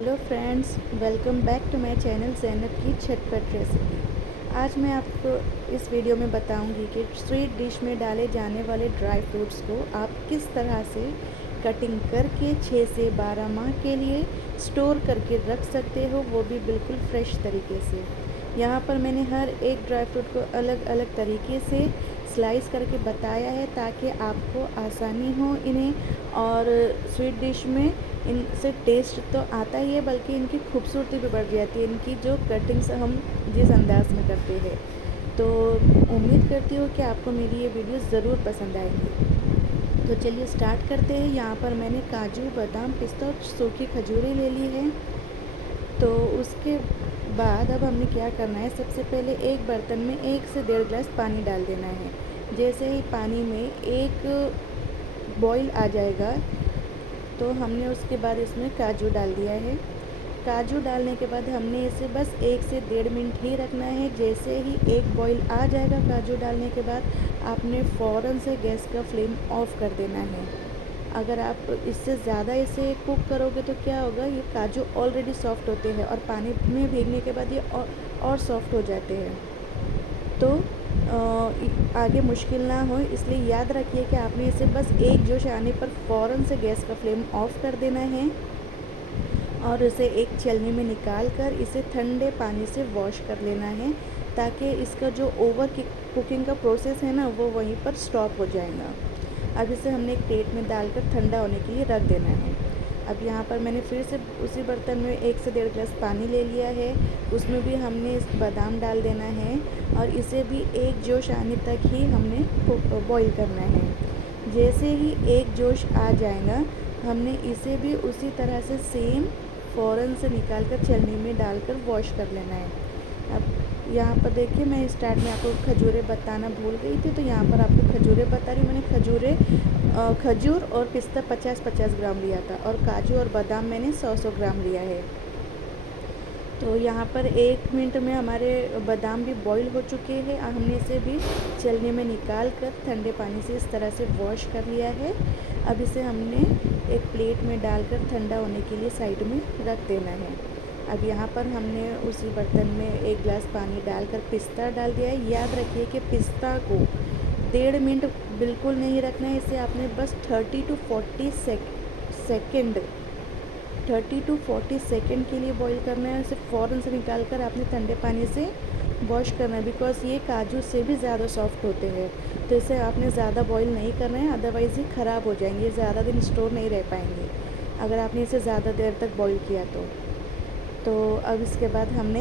Hello friends, welcome back to my channel Zainab की झटपट recipe. आज मैं आपको इस वीडियो में बताऊंगी कि स्वीट डिश में डाले जाने वाले ड्राई फ्रूट्स को आप किस तरह से कटिंग करके 6 से 12 माह के लिए स्टोर करके रख सकते हो, वो भी बिल्कुल फ्रेश तरीके से। यहाँ पर मैंने हर एक ड्राई फ्रूट को अलग अलग तरीके से स्लाइस करके बताया है ताकि आपको आसानी हो इन्हें, और स्वीट डिश में इनसे टेस्ट तो आता ही है बल्कि इनकी खूबसूरती भी बढ़ जाती है, इनकी जो कटिंग्स हम जिस अंदाज में करते हैं। तो उम्मीद करती हूँ कि आपको मेरी ये वीडियो ज़रूर पसंद आएगी। तो चलिए स्टार्ट करते हैं। यहाँ पर मैंने काजू, बादाम, पिस्ता और सूखी खजूरें ले ली है। तो उसके बाद अब हमें क्या करना है, सबसे पहले एक बर्तन में 1 से 1.5 गिलास पानी डाल देना है। जैसे ही पानी में एक बॉईल आ जाएगा तो हमने उसके बाद इसमें काजू डाल दिया है। काजू डालने के बाद हमने इसे बस 1 से 1.5 मिनट ही रखना है। जैसे ही एक बॉईल आ जाएगा काजू डालने के बाद, आपने फ़ौरन से गैस का फ्लेम ऑफ़ कर देना है। अगर आप इससे ज़्यादा इसे कुक करोगे तो क्या होगा, ये काजू ऑलरेडी सॉफ्ट होते हैं और पानी में भीगने के बाद ये और सॉफ्ट हो जाते हैं। तो आगे मुश्किल ना हो, इसलिए याद रखिए कि आपने इसे बस एक जोश आने पर फ़ौरन से गैस का फ्लेम ऑफ़ कर देना है और इसे एक छलनी में निकाल कर इसे ठंडे पानी से वॉश कर लेना है, ताकि इसका जो ओवर कुकिंग का प्रोसेस है ना, वो वहीं पर स्टॉप हो जाएगा। अब इसे हमने एक प्लेट में डालकर ठंडा होने के लिए रख देना है। अब यहाँ पर मैंने फिर से उसी बर्तन में 1 से 1.5 गिलास पानी ले लिया है। उसमें भी हमने बादाम डाल देना है और इसे भी एक जोश आने तक ही हमने बॉईल करना है। जैसे ही एक जोश आ जाएगा, हमने इसे भी उसी तरह से सेम फ़ौरन से निकाल कर छलनी में डालकर वॉश कर लेना है। अब यहाँ पर देखिए, मैं स्टार्ट में आपको खजूरें बताना भूल गई थी, तो यहाँ पर आपको खजूरें बता रही हूँ। मैंने खजूर और पिस्ता 50-50 ग्राम लिया था और काजू और बादाम मैंने 100-100 ग्राम लिया है। तो यहाँ पर 1 मिनट में हमारे बादाम भी बॉईल हो चुके हैं। हमने इसे भी छलनी में निकाल कर ठंडे पानी से इस तरह से वॉश कर लिया है। अब इसे हमने एक प्लेट में डालकर ठंडा होने के लिए साइड में रख देना है। अब यहाँ पर हमने उसी बर्तन में 1 गिलास पानी डालकर पिस्ता डाल दिया है। याद रखिए कि पिस्ता को 1.5 मिनट बिल्कुल नहीं रखना है, इसे आपने बस 30 टू 40 सेकेंड 30 टू 40 सेकेंड के लिए बॉईल करना है। इसे फ़ौरन से निकाल कर आपने ठंडे पानी से वॉश करना है, बिकॉज़ ये काजू से भी ज़्यादा सॉफ्ट होते हैं। तो इसे आपने ज़्यादा बॉईल नहीं करना है, अदरवाइज़ ये ख़राब हो जाएंगे, ज़्यादा दिन स्टोर नहीं रह पाएंगे अगर आपने इसे ज़्यादा देर तक बॉईल किया तो अब इसके बाद हमने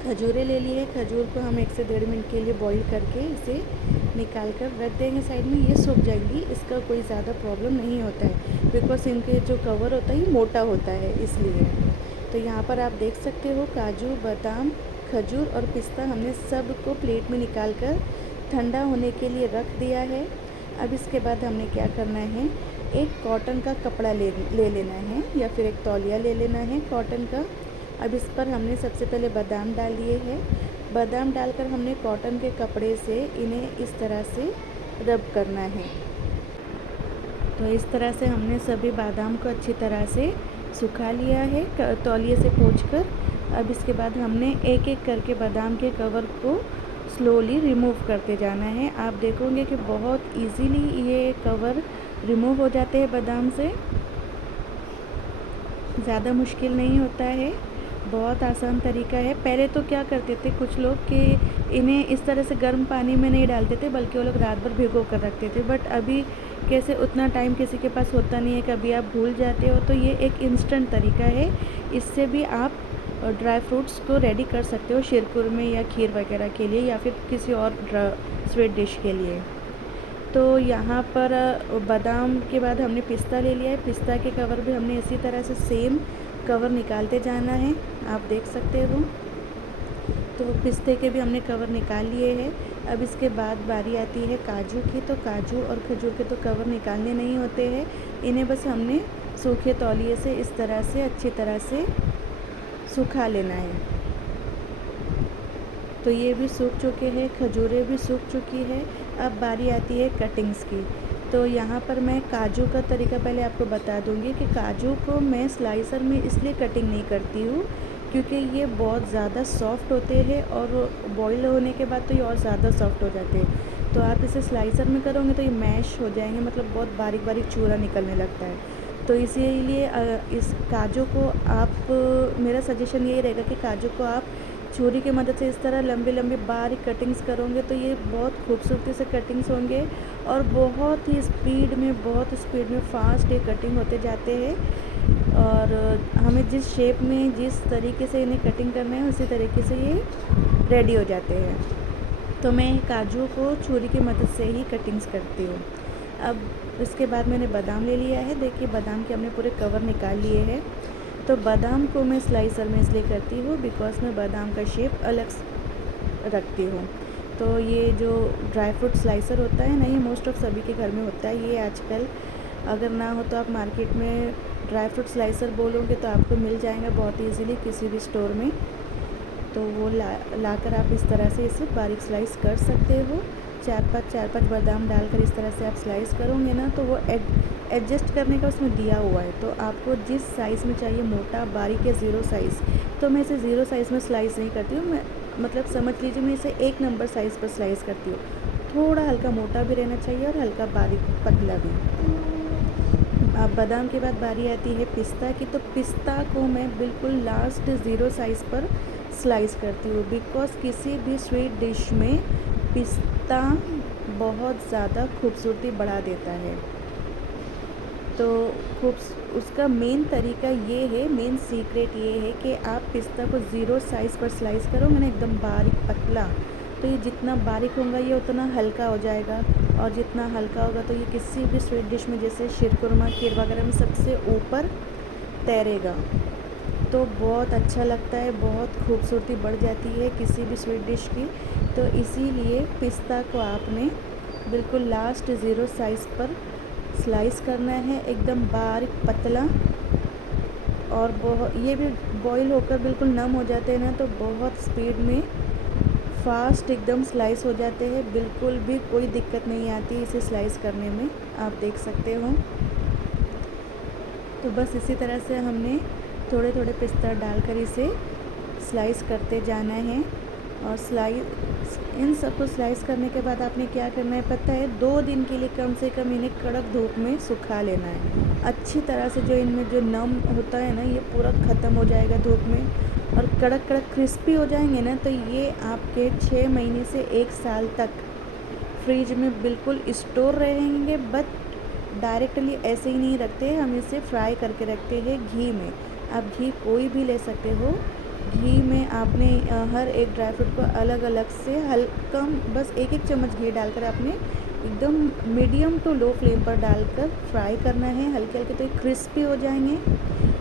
खजूरें ले ली है। खजूर को हम 1 से 1.5 मिनट के लिए बॉईल करके इसे निकाल कर रख देंगे साइड में। ये सूख जाएंगी, इसका कोई ज़्यादा प्रॉब्लम नहीं होता है, बिकॉज़ इनके जो कवर होता है ये मोटा होता है, इसलिए। तो यहाँ पर आप देख सकते हो, काजू, बादाम, खजूर और पिस्ता हमने सब को प्लेट में निकाल कर ठंडा होने के लिए रख दिया है। अब इसके बाद हमने क्या करना है, एक कॉटन का कपड़ा ले लेना है या फिर एक तौलिया ले लेना है कॉटन का। अब इस पर हमने सबसे पहले बादाम डाल दिए हैं। बादाम डालकर हमने कॉटन के कपड़े से इन्हें इस तरह से रब करना है। तो इस तरह से हमने सभी बादाम को अच्छी तरह से सुखा लिया है तौलिए से पोंछकर। अब इसके बाद हमने एक एक करके बादाम के कवर को स्लोली रिमूव करते जाना है। आप देखोगे कि बहुत इजीली ये कवर रिमूव हो जाते हैं बादाम से, ज़्यादा मुश्किल नहीं होता है, बहुत आसान तरीका है। पहले तो क्या करते थे कुछ लोग कि इन्हें इस तरह से गर्म पानी में नहीं डालते थे, बल्कि वो लोग रात भर भिगो कर रखते थे। बट अभी कैसे उतना टाइम किसी के पास होता नहीं है, कभी आप भूल जाते हो, तो ये एक इंस्टेंट तरीका है। इससे भी आप ड्राई फ्रूट्स को रेडी कर सकते हो शीरकुरमे या खीर वगैरह के लिए, या फिर किसी और स्वीट डिश के लिए। तो यहाँ पर बादाम के बाद हमने पिस्ता ले लिया है। पिस्ता के कवर भी हमने इसी तरह से सेम कवर निकालते जाना है, आप देख सकते हो। तो पिस्ते के भी हमने कवर निकाल लिए हैं। अब इसके बाद बारी आती है काजू की। तो काजू और खजूर के तो कवर निकालने नहीं होते हैं, इन्हें बस हमने सूखे तौलिए से इस तरह से अच्छी तरह से सुखा लेना है। तो ये भी सूख चुके हैं, खजूरें भी सूख चुकी है। अब बारी आती है कटिंग्स की। तो यहाँ पर मैं काजू का तरीका पहले आपको बता दूँगी कि काजू को मैं स्लाइसर में इसलिए कटिंग नहीं करती हूँ क्योंकि ये बहुत ज़्यादा सॉफ्ट होते हैं और बॉईल होने के बाद तो ये और ज़्यादा सॉफ्ट हो जाते हैं। तो आप इसे स्लाइसर में करोगे तो ये मैश हो जाएंगे, मतलब बहुत बारीक बारीक चूरा निकलने लगता है। तो इसीलिए इस काजू को आप मेरा सजेशन यही रहेगा कि काजू को आप छुरी की मदद से इस तरह लंबी लंबी बारीक कटिंग्स करोगे तो ये बहुत खूबसूरती से कटिंग्स होंगे और बहुत ही स्पीड में फास्ट ये कटिंग होते जाते हैं। और हमें जिस शेप में जिस तरीके से इन्हें कटिंग करना है उसी तरीके से ये रेडी हो जाते हैं। तो मैं काजू को छुरी की मदद से ही कटिंग्स करती हूँ। अब इसके बाद मैंने बादाम ले लिया है। देखिए बादाम के हमने पूरे कवर निकाल लिए हैं। तो बादाम को मैं स्लाइसर में इसलिए करती हूँ बिकॉज मैं बादाम का शेप अलग रखती हूँ। तो ये जो ड्राई फ्रूट स्लाइसर होता है ना, ये मोस्ट ऑफ सभी के घर में होता है। ये आजकल अगर ना हो तो आप मार्केट में ड्राई फ्रूट स्लाइसर बोलोगे तो आपको मिल जाएगा बहुत ईजीली किसी भी स्टोर में। तो वो लाकर आप इस तरह से इसे बारीक स्लाइस कर सकते हो। चार पांच बादाम डालकर इस तरह से आप स्लाइस करोगे ना तो वो एडजस्ट करने का उसमें दिया हुआ है। तो आपको जिस साइज़ में चाहिए, मोटा, बारीक या ज़ीरो साइज़, तो मैं इसे ज़ीरो साइज़ में स्लाइस नहीं करती हूँ। मैं मतलब समझ लीजिए मैं इसे 1 नंबर साइज़ पर स्लाइस करती हूँ। थोड़ा हल्का मोटा भी रहना चाहिए और हल्का बारीक पतला भी। अब बादाम के बाद बारी आती है पिस्ता की। तो पिस्ता को मैं बिल्कुल लास्ट ज़ीरो साइज़ पर स्लाइस करती हूँ बिकॉज़ किसी भी स्वीट डिश में पिस्ता बहुत ज़्यादा खूबसूरती बढ़ा देता है। तो उसका मेन तरीका ये है, मेन सीक्रेट ये है कि आप पिस्ता को ज़ीरो साइज़ पर स्लाइस करोगे ना, एकदम बारीक पतला, तो ये जितना बारीक होगा ये उतना हल्का हो जाएगा। और जितना हल्का होगा तो ये किसी भी स्वीट डिश में जैसे शीरकुरमा, खीर वगैरह में सबसे ऊपर तैरेगा। तो बहुत अच्छा लगता है, बहुत खूबसूरती बढ़ जाती है किसी भी स्वीट डिश की। तो इसीलिए पिस्ता को आपने बिल्कुल लास्ट ज़ीरो साइज़ पर स्लाइस करना है, एकदम बारीक पतला। और ये भी बॉईल होकर बिल्कुल नम हो जाते हैं ना, तो बहुत स्पीड में फास्ट एकदम स्लाइस हो जाते हैं। बिल्कुल भी कोई दिक्कत नहीं आती इसे स्लाइस करने में, आप देख सकते हो। तो बस इसी तरह से हमने थोड़े थोड़े पिस्ता डालकर इसे स्लाइस करते जाना है। और इन सबको स्लाइस करने के बाद आपने क्या करना है पता है, 2 दिन के लिए कम से कम इन्हें कड़क धूप में सुखा लेना है अच्छी तरह से। जो इनमें जो नम होता है ना, ये पूरा ख़त्म हो जाएगा धूप में और कड़क कड़क क्रिस्पी हो जाएंगे ना, तो ये आपके 6 महीने से 1 साल तक फ्रिज में बिल्कुल स्टोर रहेंगे। बट डायरेक्टली ऐसे ही नहीं रखते, हम इसे फ्राई करके रखते हैं घी में। आप घी कोई भी ले सकते हो। घी में आपने हर एक ड्राई फ्रूट को अलग अलग से हल्का बस 1-1 चम्मच घी डालकर आपने एकदम मीडियम टू लो फ्लेम पर डालकर फ्राई करना है हल्के हल्के, तो ये क्रिस्पी हो जाएंगे।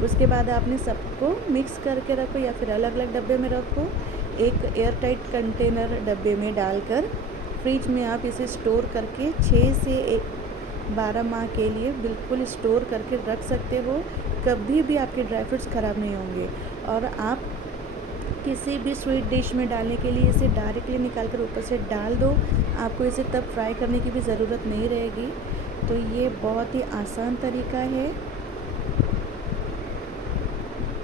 उसके बाद आपने सबको मिक्स करके रखो या फिर अलग अलग डब्बे में रखो। एक एयर टाइट कंटेनर डब्बे में डालकर फ्रिज में आप इसे स्टोर करके 6 से 12 माह के लिए बिल्कुल स्टोर करके रख सकते हो। कभी भी आपके ड्राई फ्रूट्स ख़राब नहीं होंगे। और आप किसी भी स्वीट डिश में डालने के लिए इसे डायरेक्टली निकाल कर ऊपर से डाल दो, आपको इसे तब फ्राई करने की भी ज़रूरत नहीं रहेगी। तो ये बहुत ही आसान तरीका है।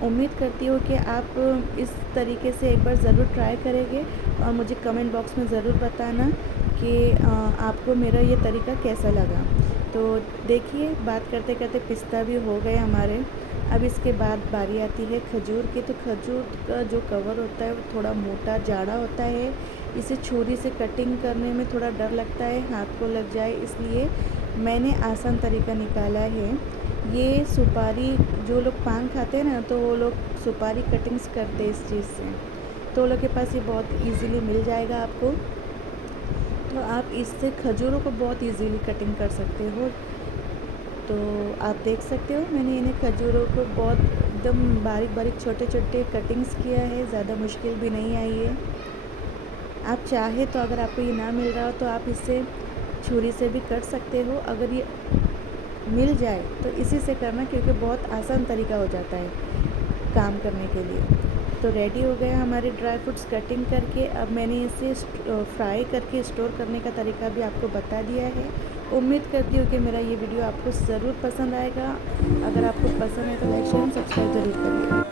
उम्मीद करती हूँ कि आप इस तरीके से एक बार ज़रूर ट्राई करेंगे और मुझे कमेंट बॉक्स में ज़रूर बताना कि आपको मेरा ये तरीका कैसा लगा। तो देखिए बात करते करते पिस्ता भी हो गए हमारे। अब इसके बाद बारी आती है खजूर की। तो खजूर का जो कवर होता है वो थोड़ा मोटा जाड़ा होता है। इसे छुरी से कटिंग करने में थोड़ा डर लगता है, हाथ को लग जाए, इसलिए मैंने आसान तरीका निकाला है। ये सुपारी, जो लोग पान खाते हैं ना, तो वो लोग सुपारी कटिंग्स करते हैं इस चीज़ से, तो वो लोग के पास ये बहुत इजीली मिल जाएगा आपको। तो आप इससे खजूरों को बहुत इजीली कटिंग कर सकते हो। तो आप देख सकते हो मैंने इन्हें खजूरों को बहुत एकदम बारीक बारीक छोटे छोटे कटिंग्स किया है, ज़्यादा मुश्किल भी नहीं आई है। आप चाहे तो अगर आपको ये ना मिल रहा हो तो आप इसे छुरी से भी कर सकते हो। अगर ये मिल जाए तो इसी से करना, क्योंकि बहुत आसान तरीका हो जाता है काम करने के लिए। तो रेडी हो गया हमारे ड्राई फ्रूट्स कटिंग करके। अब मैंने इसे फ्राई करके स्टोर करने का तरीका भी आपको बता दिया है। उम्मीद करती हूँ कि मेरा ये वीडियो आपको ज़रूर पसंद आएगा। अगर आपको पसंद है तो लाइक शेयर एंड सब्सक्राइब ज़रूर करिए।